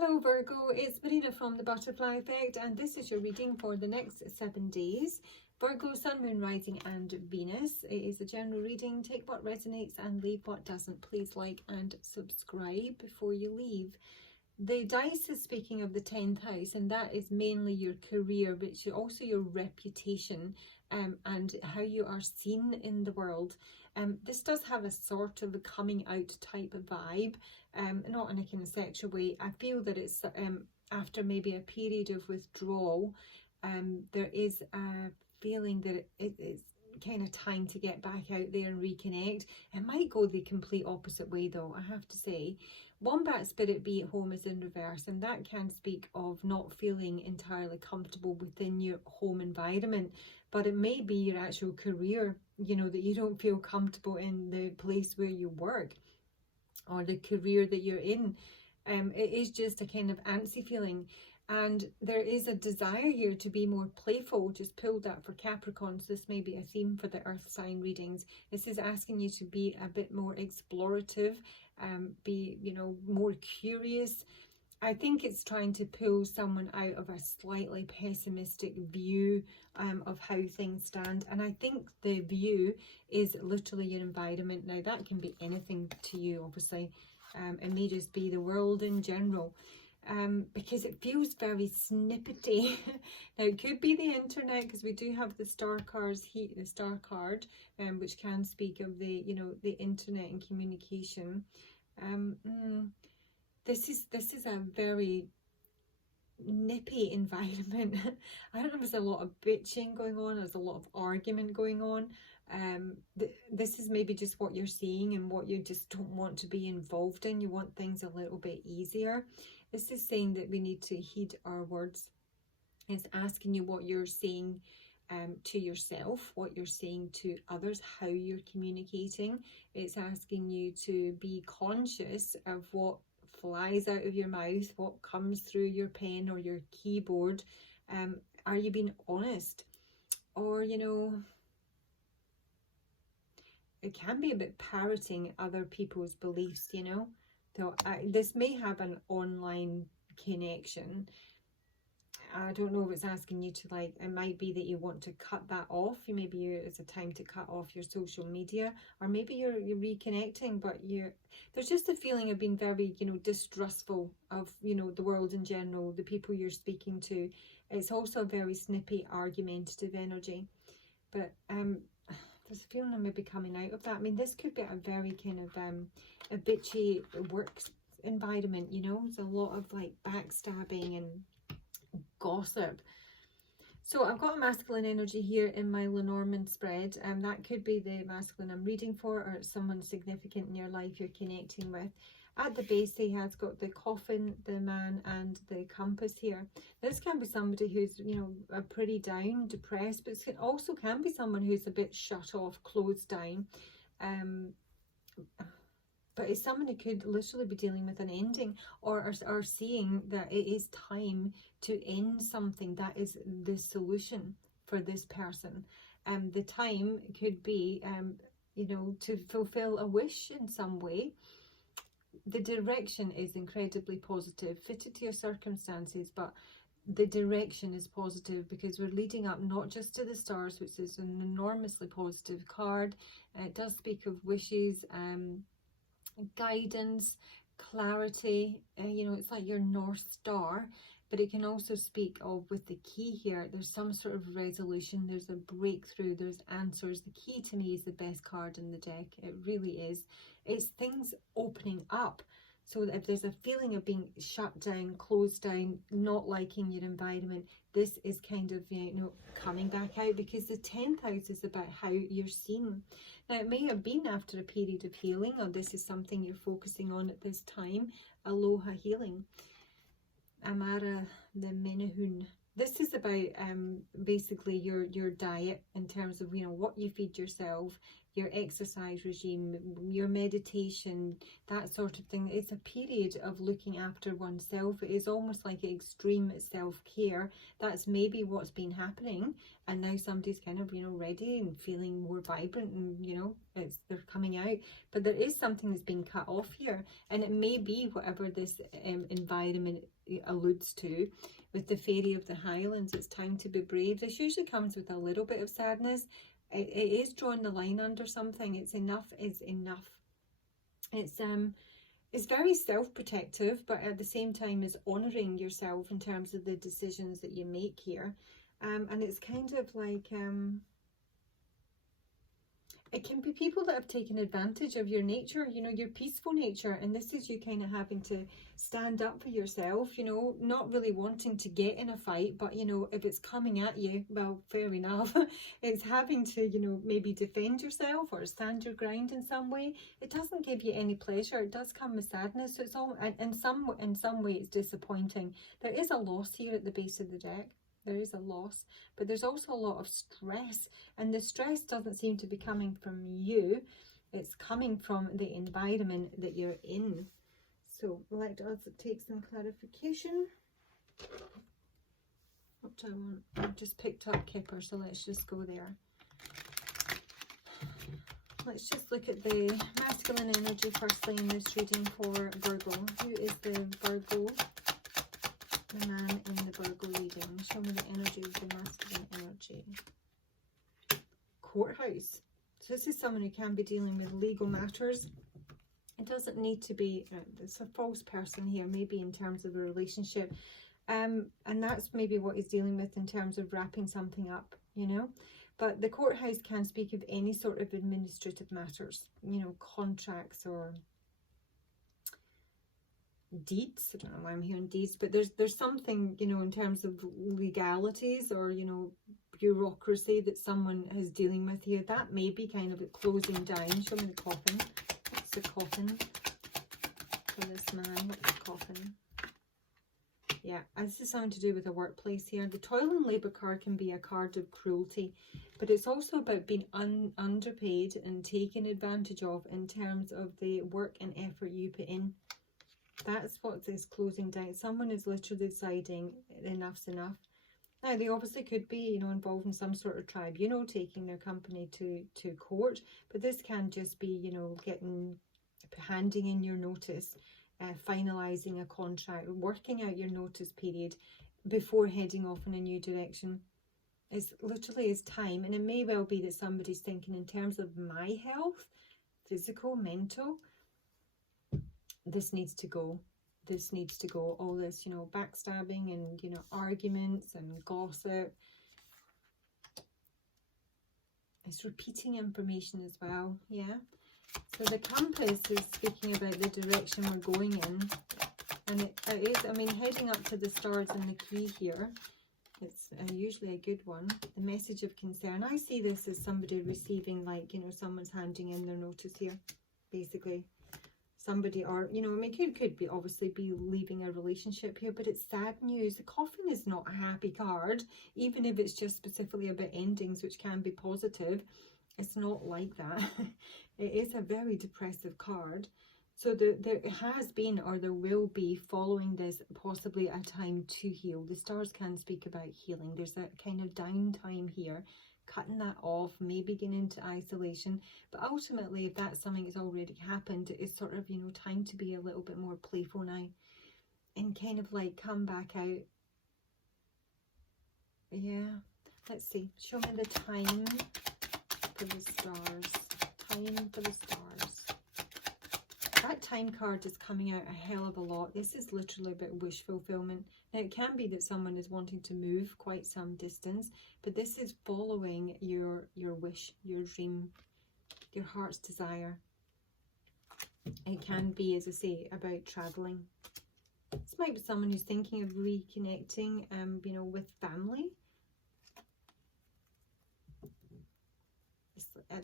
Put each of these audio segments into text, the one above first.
Hello Virgo, it's Marina from the Butterfly Effect, and this is your reading for the next 7 days. Virgo, Sun, Moon, Rising and Venus. It is a general reading. Take what resonates and leave what doesn't. Please like and subscribe before you leave. The dice is speaking of the 10th house, and that is mainly your career, but also your reputation and how you are seen in the world. This does have a sort of a coming out type of vibe, not in a kind of sexual way. I feel that it's after maybe a period of withdrawal, there is a feeling that it's kind of time to get back out there and reconnect. It might go the complete opposite way though, I have to say. Wombat spirit be at home is in reverse, and that can speak of not feeling entirely comfortable within your home environment, but it may be your actual career, you know, that you don't feel comfortable in the place where you work or the career that you're in. It is just a kind of antsy feeling. And there is a desire here to be more playful. Just pulled that for Capricorn, so this may be a theme for the earth sign readings. This is asking you to be a bit more explorative, be, you know, more curious. I think it's trying to pull someone out of a slightly pessimistic view of how things stand. And I think the view is literally your environment. Now that can be anything to you, obviously. It may just be the world in general. Because it feels very snippety. Now it could be the internet, because we do have the star cards here, the star card, which can speak of the, you know, the internet and communication. This is a very nippy environment. I don't know if there's a lot of bitching going on, there's a lot of argument going on. This is maybe just what you're seeing and what you just don't want to be involved in. You want things a little bit easier. This is saying that we need to heed our words. It's asking you what you're saying to yourself, what you're saying to others, how you're communicating. It's asking you to be conscious of what flies out of your mouth, what comes through your pen or your keyboard. Are you being honest? Or, you know, it can be a bit parroting other people's beliefs, you know. So this may have an online connection. I don't know if it's asking you to, like, it might be that you want to cut that off. Maybe it's a time to cut off your social media, or maybe you're reconnecting, but there's just a feeling of being very, you know, distrustful of, you know, the world in general, the people you're speaking to. It's also a very snippy, argumentative energy, but there's a feeling of maybe coming out of that. I mean, this could be a very kind of a bitchy work environment, you know. There's a lot of like backstabbing and gossip. So I've got a masculine energy here in my Lenormand spread, and that could be the masculine I'm reading for, or someone significant in your life you're connecting with. At the base, he has got the coffin, the man, and the compass here. This can be somebody who's, you know, pretty down, depressed, but it also can be someone who's a bit shut off, closed down. But it's someone who could literally be dealing with an ending, or seeing that it is time to end something. That is the solution for this person. The time could be, you know, to fulfill a wish in some way. The direction is incredibly positive, fitted to your circumstances, but the direction is positive because we're leading up not just to the stars, which is an enormously positive card. It does speak of wishes, guidance, clarity. You know, it's like your North Star, but it can also speak of, with the key here, there's some sort of resolution, there's a breakthrough, there's answers. The key to me is the best card in the deck. It really is. It's things opening up. So if there's a feeling of being shut down, closed down, not liking your environment, this is kind of, you know, coming back out, because the 10th house is about how you're seen. Now, it may have been after a period of healing, or this is something you're focusing on at this time. Aloha healing. Amara the Menahun. This is about basically your diet, in terms of, you know, what you feed yourself, your exercise regime, your meditation, that sort of thing. It's a period of looking after oneself. It is almost like extreme self-care. That's maybe what's been happening, and now somebody's kind of, you know, ready and feeling more vibrant, and, you know, they're coming out. But there is something that's been cut off here, and it may be whatever this environment alludes to. With the Fairy of the Highlands, it's time to be brave. This usually comes with a little bit of sadness. It is drawing the line under something. It's enough is enough. It's very self-protective, but at the same time is honouring yourself in terms of the decisions that you make here. And it's kind of like, it can be people that have taken advantage of your nature, you know, your peaceful nature. And this is you kind of having to stand up for yourself, you know, not really wanting to get in a fight. But, you know, if it's coming at you, well, fair enough. It's having to, you know, maybe defend yourself or stand your ground in some way. It doesn't give you any pleasure. It does come with sadness. So it's all, in some way, it's disappointing. There is a loss here at the base of the deck. There is a loss, but there's also a lot of stress, and the stress doesn't seem to be coming from you. It's coming from the environment that you're in. So let us take some clarification. What do I want? I've just picked up Kipper, so let's just go there. Let's just look at the masculine energy firstly in this reading for Virgo. Who is the Virgo? The man in the Virgo reading. Show me the energy of the masculine energy. Courthouse. So this is someone who can be dealing with legal matters. It doesn't need to be, it's a false person here, maybe in terms of a relationship. And that's maybe what he's dealing with in terms of wrapping something up, you know. But the courthouse can speak of any sort of administrative matters, you know, contracts or deeds. I don't know why I'm hearing deeds, but there's something, you know, in terms of legalities or, you know, bureaucracy that someone is dealing with here. That may be kind of closing down. Show me the coffin. What's the coffin for this man? What's the coffin? Yeah, this is something to do with a workplace here. The toil and labour card can be a card of cruelty, but it's also about being underpaid and taken advantage of in terms of the work and effort you put in. That's what this closing down. Someone is literally deciding enough's enough. Now, they obviously could be, you know, involved in some sort of tribunal, taking their company to court. But this can just be, you know, handing in your notice, finalising a contract, working out your notice period before heading off in a new direction. It's literally is time. And it may well be that somebody's thinking in terms of my health, physical, mental, this needs to go. This needs to go. All this, you know, backstabbing and, you know, arguments and gossip. It's repeating information as well. Yeah. So the compass is speaking about the direction we're going in. And it is, I mean, heading up to the stars in the key here. It's usually a good one. The message of concern. I see this as somebody receiving, like, you know, someone's handing in their notice here, basically. Somebody, or, you know, I mean, could be obviously be leaving a relationship here, but it's sad news. The coffin is not a happy card, even if it's just specifically about endings, which can be positive. It's not like that. It is a very depressive card. So there has been, or there will be, following this, possibly a time to heal. The stars can speak about healing. There's a kind of downtime here, cutting that off, maybe getting into isolation. But ultimately, if that's something that's already happened, it's sort of, you know, time to be a little bit more playful now and kind of like come back out. Yeah, let's see. Show me the time for the stars. Time for the stars. That time card is coming out a hell of a lot. This is literally about wish fulfillment. Now, it can be that someone is wanting to move quite some distance, but this is following your wish, your dream, your heart's desire. It can be, as I say, about traveling. This might be someone who's thinking of reconnecting, you know, with family.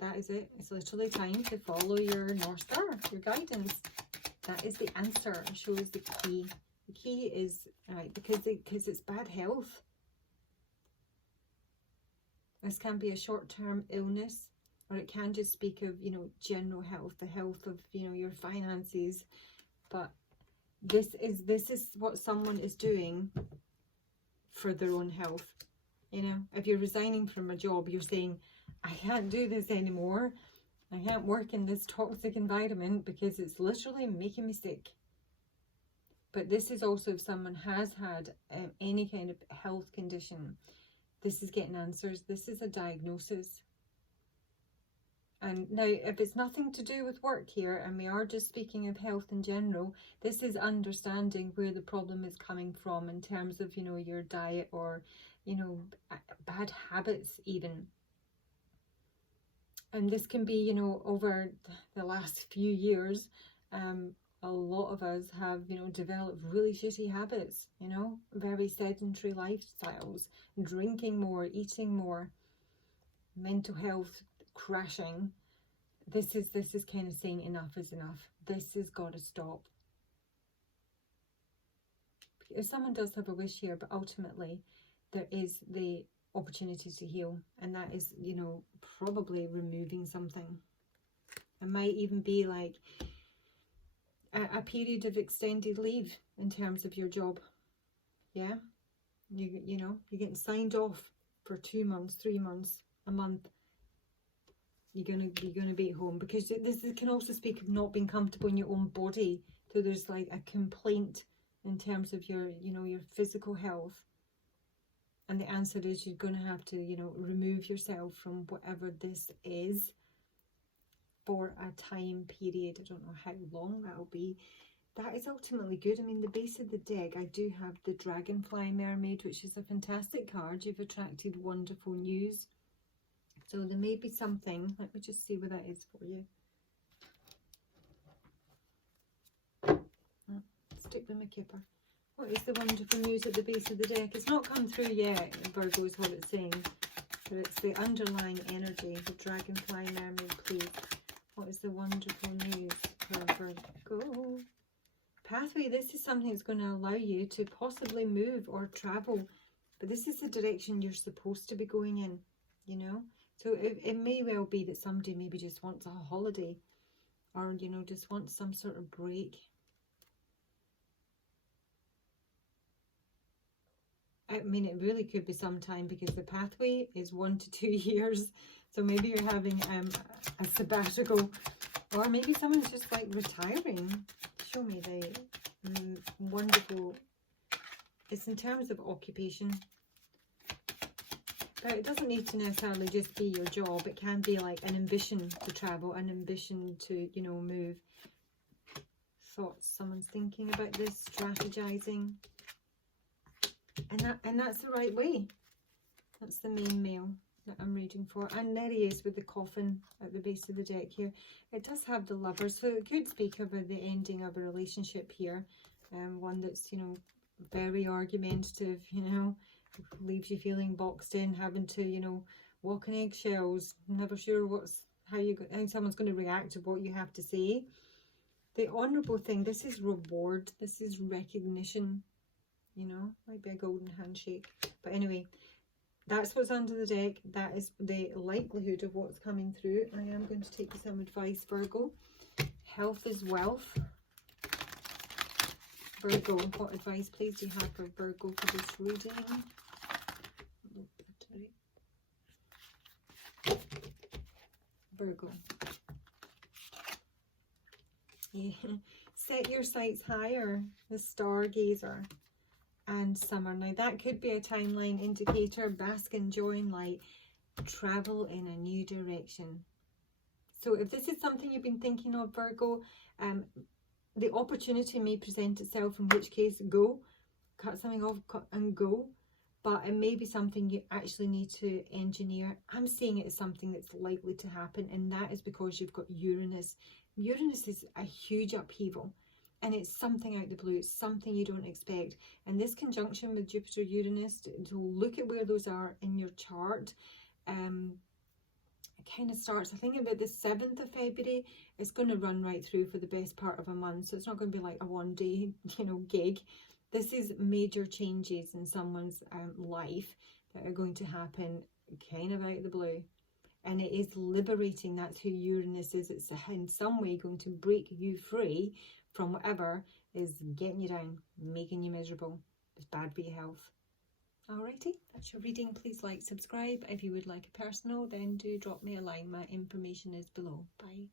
That is it. It's literally time to follow your North Star, your guidance. That is the answer. It shows the key. The key is, right, because it's bad health. This can be a short-term illness, or it can just speak of, you know, general health, the health of, you know, your finances. But this is what someone is doing for their own health. You know, if you're resigning from a job, you're saying, I can't do this anymore. I can't work in this toxic environment because it's literally making me sick. But this is also if someone has had any kind of health condition. This is getting answers. This is a diagnosis. And now, if it's nothing to do with work here, and we are just speaking of health in general, this is understanding where the problem is coming from in terms of, you know, your diet or, you know, bad habits even. And this can be, you know, over the last few years, a lot of us have, you know, developed really shitty habits, you know, very sedentary lifestyles, drinking more, eating more, mental health crashing. This is kind of saying enough is enough. This has got to stop. If someone does have a wish here, but ultimately there is the opportunity to heal, and that is, you know, probably removing something. It might even be like a period of extended leave in terms of your job. Yeah, you know, you're getting signed off for 2 months, 3 months, a month. You're gonna be at home, because this can also speak of not being comfortable in your own body. So there's like a complaint in terms of your, you know, your physical health. And the answer is you're going to have to, you know, remove yourself from whatever this is for a time period. I don't know how long that'll be. That is ultimately good. I mean, the base of the deck, I do have the Dragonfly Mermaid, which is a fantastic card. You've attracted wonderful news. So there may be something. Let me just see what that is for you. Oh, stick with my kipper. What is the wonderful news at the base of the deck? It's not come through yet, Virgo, is what it's saying. But it's the underlying energy. The Dragonfly Mermaid, please. What is the wonderful news for Virgo? Pathway. This is something that's going to allow you to possibly move or travel. But this is the direction you're supposed to be going in, you know. So it may well be that somebody maybe just wants a holiday, or, you know, just wants some sort of break. I mean, it really could be some time, because the pathway is 1 to 2 years. So maybe you're having a sabbatical, or maybe someone's just like retiring. Show me the wonderful. It's in terms of occupation. But it doesn't need to necessarily just be your job. It can be like an ambition to travel, an ambition to, you know, move. Thoughts. Someone's thinking about this, strategizing. And that's the right way. That's the main male that I'm reading for. And there he is with the coffin at the base of the deck here. It does have the Lover, so it could speak about the ending of a relationship here. One that's, you know, very argumentative, you know, leaves you feeling boxed in, having to, you know, walk on eggshells, never sure how someone's going to react to what you have to say. The honourable thing, this is reward, this is recognition. You know, might be a golden handshake. But anyway, that's what's under the deck. That is the likelihood of what's coming through. I am going to take you some advice, Virgo. Health is wealth. Virgo, what advice, please, do you have for Virgo for this reading? Virgo. Yeah. Set your sights higher. The Stargazer. And summer. Now that could be a timeline indicator. Bask in joy and light. Travel in a new direction. So if this is something you've been thinking of, Virgo, the opportunity may present itself, in which case go. Cut something off and go. But it may be something you actually need to engineer. I'm seeing it as something that's likely to happen, and that is because you've got Uranus. Uranus is a huge upheaval. And it's something out of the blue. It's something you don't expect. And this conjunction with Jupiter, Uranus, to look at where those are in your chart, it kind of starts, I think, about the 7th of February. It's going to run right through for the best part of a month. So it's not going to be like a one-day, you know, gig. This is major changes in someone's life that are going to happen kind of out of the blue. And it is liberating. That's who Uranus is. It's in some way going to break you free from whatever is getting you down, making you miserable. It's bad for your health. Alrighty, that's your reading. Please like, subscribe. If you would like a personal, then do drop me a line. My information is below. Bye.